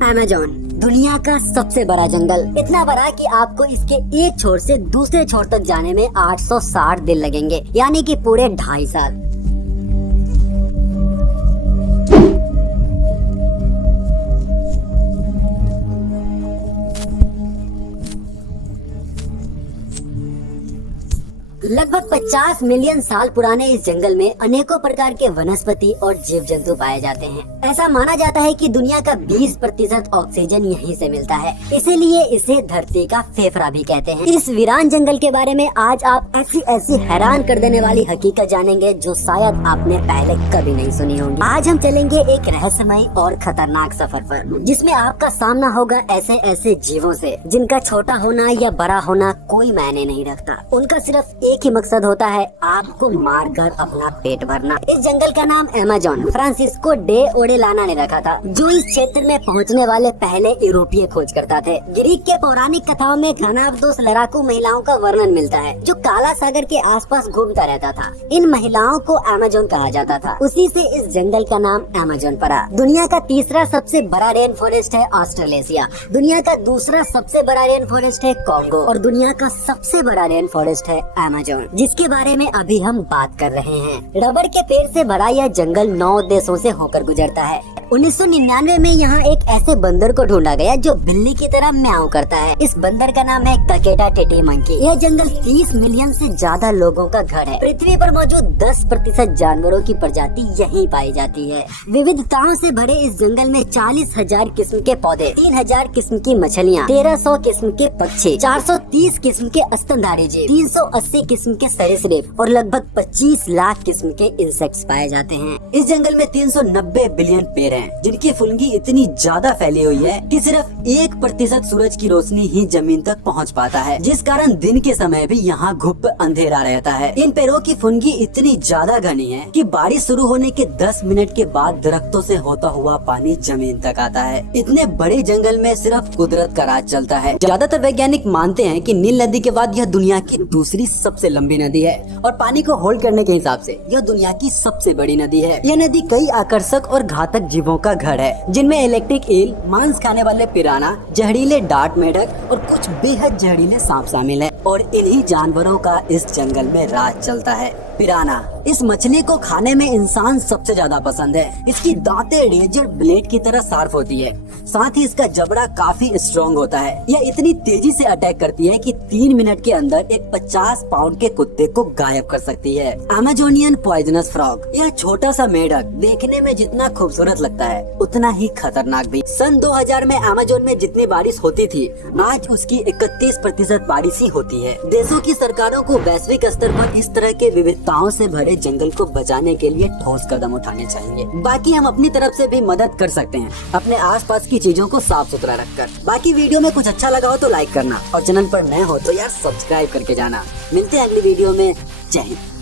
Amazon दुनिया का सबसे बड़ा जंगल, इतना बड़ा कि आपको इसके एक छोर से दूसरे छोर तक जाने में 860 दिन लगेंगे, यानी कि पूरे 2.5 साल। लगभग 50 मिलियन साल पुराने इस जंगल में अनेकों प्रकार के वनस्पति और जीव जंतु पाए जाते हैं। ऐसा माना जाता है कि दुनिया का 20% ऑक्सीजन यहीं से मिलता है, इसीलिए इसे धरती का फेफड़ा भी कहते हैं। इस वीरान जंगल के बारे में आज आप ऐसी हैरान कर देने वाली हकीकत जानेंगे जो शायद आपने पहले कभी नहीं सुनी होगी। आज हम चलेंगे एक रहस्यमय और खतरनाक सफर पर, जिसमें आपका सामना होगा ऐसे जीवों से जिनका छोटा होना या बड़ा होना कोई मायने नहीं रखता। उनका सिर्फ एक ही मकसद होता है, आपको मारकर अपना पेट भरना। इस जंगल का नाम अमेज़न फ्रांसिस्को डे ओडेलाना ने रखा था, जो इस क्षेत्र में पहुंचने वाले पहले यूरोपीय खोजकर्ता थे। ग्रीक के पौराणिक कथाओं में खानाबदोश लड़ाकू महिलाओं का वर्णन मिलता है, जो काला सागर के आसपास घूमता रहता था। इन महिलाओं को अमेज़न कहा जाता था, उसी से इस जंगल का नाम अमेज़न पड़ा। दुनिया का तीसरा सबसे बड़ा रेन फॉरेस्ट है ऑस्ट्रेलेशिया, दुनिया का दूसरा सबसे बड़ा रेन फॉरेस्ट है कॉन्गो और दुनिया का सबसे बड़ा रेन फॉरेस्ट है अमेज़न, जिसके बारे में अभी हम बात कर रहे हैं। रबड़ के पेड़ से भरा यह जंगल 9 देशों से होकर गुजरता है। 1999 में यहाँ एक ऐसे बंदर को ढूंढा गया जो बिल्ली की तरह म्याऊं करता है। इस बंदर का नाम है ककेटा टेटी मंकी। यह जंगल 30 मिलियन से ज्यादा लोगों का घर है। पृथ्वी पर मौजूद 10% जानवरों की प्रजाति यहीं पाई जाती है। विविधताओं से भरे इस जंगल में 40,000 किस्म के पौधे, 3,000 किस्म की मछलियाँ, 1300 किस्म के पक्षी, 430 किस्म के स्तनधारी जीव, 380 किस्म के सरीसृप और लगभग 25 लाख किस्म के इंसेक्ट्स पाए जाते हैं। इस जंगल में 390 बिलियन पेड़ हैं, जिनकी फुल्गी इतनी ज्यादा फैली हुई है कि सिर्फ 1% सूरज की रोशनी ही जमीन तक पहुंच पाता है, जिस कारण दिन के समय भी यहाँ घुप अंधेरा रहता है। इन पेड़ों की फुल्गी इतनी ज्यादा घनी है कि बारिश शुरू होने के 10 मिनट के बाद दरख्तों से होता हुआ पानी जमीन तक आता है। इतने बड़े जंगल में सिर्फ कुदरत का राज चलता है। ज्यादातर वैज्ञानिक मानते हैं कि नील नदी के बाद यह दुनिया की दूसरी सबसे लंबी नदी है और पानी को होल्ड करने के हिसाब से यह दुनिया की सबसे बड़ी नदी है। यह नदी कई आकर्षक और घातक जीवों का घर है, जिनमें इलेक्ट्रिक ईल, मांस खाने वाले पिराना, जहरीले डार्ट मेढक और कुछ बेहद जहरीले सांप शामिल है। और इन्हीं जानवरों का इस जंगल में राज चलता है। पिराना, इस मछली को खाने में इंसान सबसे ज्यादा पसंद है। इसकी दांतें रेजर ब्लेड की तरह शार्प होती है, साथ ही इसका जबड़ा काफी स्ट्रॉन्ग होता है। यह इतनी तेजी से अटैक करती है कि 3 मिनट के अंदर एक 50 पाउंड के कुत्ते को गायब कर सकती है। अमेजोनियन पॉइजनस फ्रॉग, यह छोटा सा मेढक देखने में जितना खूबसूरत लगता है उतना ही खतरनाक भी। सन 2000 में अमेजोन में जितनी बारिश होती थी, आज उसकी 31% बारिश ही होती है। देशों की सरकारों को वैश्विक स्तर पर इस तरह के विविधताओं से भरे जंगल को बचाने के लिए ठोस कदम उठाने चाहिए। बाकी हम अपनी तरफ से भी मदद कर सकते हैं, अपने आसपास की चीजों को साफ सुथरा रखकर। बाकी वीडियो में कुछ अच्छा लगा हो तो लाइक करना और चैनल पर नए हो तो यार सब्सक्राइब करके जाना। मिलते हैं अगली वीडियो में। जय हिंद।